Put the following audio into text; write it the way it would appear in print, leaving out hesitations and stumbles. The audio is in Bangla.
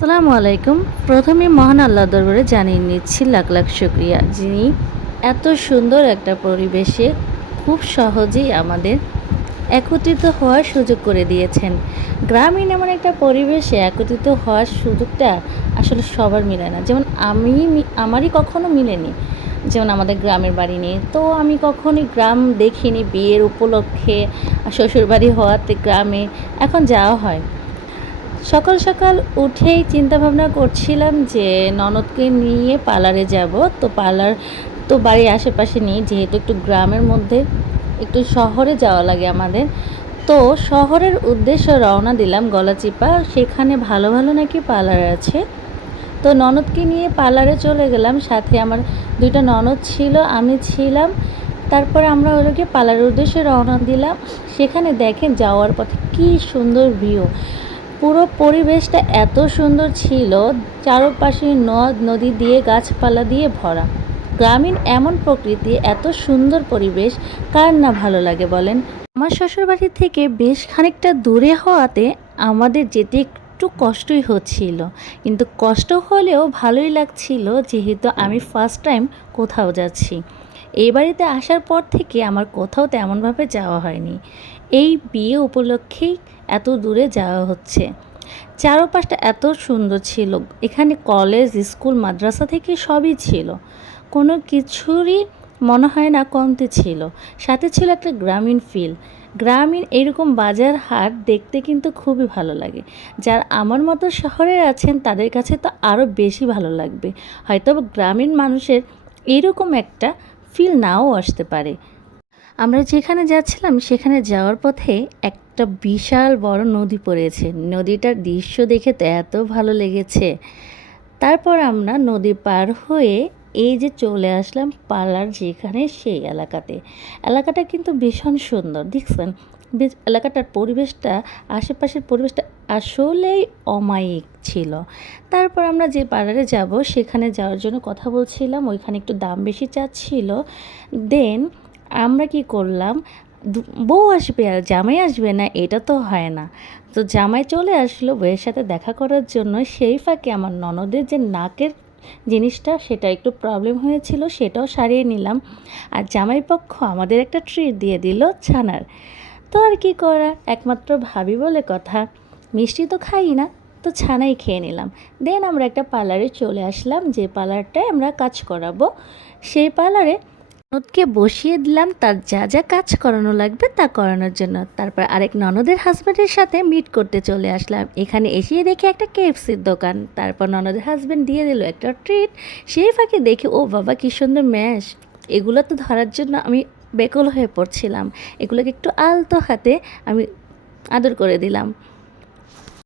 আসসালামু আলাইকুম। প্রথমে মহান আল্লাহর দরবারে জানিয়ে নিচ্ছি লাখ লাখ শুকরিয়া, যিনি এত সুন্দর একটা পরিবেশে খুব সহজেই আমাদের একত্রিত হওয়ার সুযোগ করে দিয়েছেন। গ্রামীণ এমন একটা পরিবেশে একত্রিত হওয়ার সুযোগটা আসলে সবার মিলে না। যেমন আমারই কখনো মিলেনি। যেমন আমাদের গ্রামের বাড়ি নেই, তো আমি কখনোই গ্রাম দেখিনি। বিয়ের উপলক্ষে শ্বশুরবাড়ি হওয়াতে গ্রামে এখন যাওয়া হয়। সকাল সকাল উঠেই চিন্তা ভাবনা করছিলাম যে ননদকে নিয়ে পার্লারে যাব। তো পার্লার তো বাড়ির আশেপাশে নেই, যেহেতু একটু গ্রামের মধ্যে একটু শহরে যাওয়া লাগে আমাদের। তো শহরের উদ্দেশ্যে রওনা দিলাম গলাচিপা। সেখানে ভালো ভালো নাকি পার্লার আছে। তো ননদকে নিয়ে পার্লারে চলে গেলাম, সাথে আমার দুইটা ননদ ছিল, আমি ছিলাম। তারপরে আমরা হলো কি পার্লারের উদ্দেশ্যে রওনা দিলাম। সেখানে দেখেন যাওয়ার পথে কী সুন্দর ভিউ, পুরো পরিবেশটা এত সুন্দর ছিল। চারপাশে নদ নদী দিয়ে গাছপালা দিয়ে ভরা। গ্রামীণ এমন প্রকৃতি, এত সুন্দর পরিবেশ, কার না ভালো লাগে বলেন। আমার শ্বশুরবাড়ি থেকে বেশ খানিকটা দূরে হওয়াতে আমাদের যেতে একটু কষ্টই হচ্ছিল, কিন্তু কষ্ট হলেও ভালোই লাগছিল, যেহেতু আমি ফার্স্ট টাইম কোথাও যাচ্ছি। এই বাড়িতে আসার পর থেকে আমার কোথাও তেমনভাবে যাওয়া হয়নি। এই বিয়ে উপলক্ষেই এত দূরে যাওয়া হচ্ছে। চারপাশটা এত সুন্দর ছিল, এখানে কলেজ স্কুল মাদ্রাসা থেকে সবই ছিল, কোনো কিছুরই মনে হয় না কমতি ছিল। সাথে ছিল একটা গ্রামীণ ফিল। গ্রামীণ এরকম বাজার হাট দেখতে কিন্তু খুবই ভালো লাগে। যারা আমার মতো শহরের আছেন তাদের কাছে তো আরও বেশি ভালো লাগবে। হয়তো গ্রামীণ মানুষের এরকম একটা ফিল নাও আসতে পারে। আমরা যেখানে যাচ্ছিলাম সেখানে যাওয়ার পথে একটা বিশাল বড় নদী পড়েছে। নদীটার দৃশ্য দেখে তো এত ভালো লেগেছে। তারপর আমরা নদী পার হয়ে এই যে চলে আসলাম পার্লার যেখানে, সেই এলাকাতে। এলাকাটা কিন্তু ভীষণ সুন্দর, দেখছেন? এলাকাটার পরিবেশটা, আশেপাশের পরিবেশটা আসলেই অমায়িক ছিল। তারপর আমরা যে পার্লারে যাব সেখানে যাওয়ার জন্য কথা বলছিলাম, ওইখানে একটু দাম বেশি চাচ্ছিল। দেন আমরা কি করলাম, বউ আসবে আর জামাই আসবে না, এটা তো হয় না। তো জামাই চলে আসলো বউয়ের সাথে দেখা করার জন্য। সেই ফাঁকে আমার ননদের যে নাকের জিনিসটা, সেটা একটু প্রবলেম হয়েছিল, সেটাও সারিয়ে নিলাম। আর জামাই পক্ষ আমাদের একটা ট্রিট দিয়ে দিল ছানার। তো আর কি করা, একমাত্র ভাবি বলে কথা, মিষ্টি তো খাই না, তো ছানাই খেয়ে নিলাম। দেন আমরা একটা পার্লারে চলে আসলাম, যে পার্লারটায় আমরা কাজ করাবো। সেই পার্লারে ননদকে বসিয়ে দিলাম তার যা যা কাজ করানো লাগবে তা করানোর জন্য। তারপর আরেক ননদের হাজব্যান্ডের সাথে মিট করতে চলে আসলাম। এখানে এসে দেখি একটা কেএফসির দোকান। তারপর ননদের হাজব্যান্ড দিয়ে দিল একটা ট্রিট। সেই ফাঁকে দেখি ও বাবা কী সুন্দর ম্যাশ, এগুলো তো ধরার জন্য আমি বেকল হয়ে পড়ছিলাম। এগুলোকে একটু আলতো হাতে আমি আদর করে দিলাম।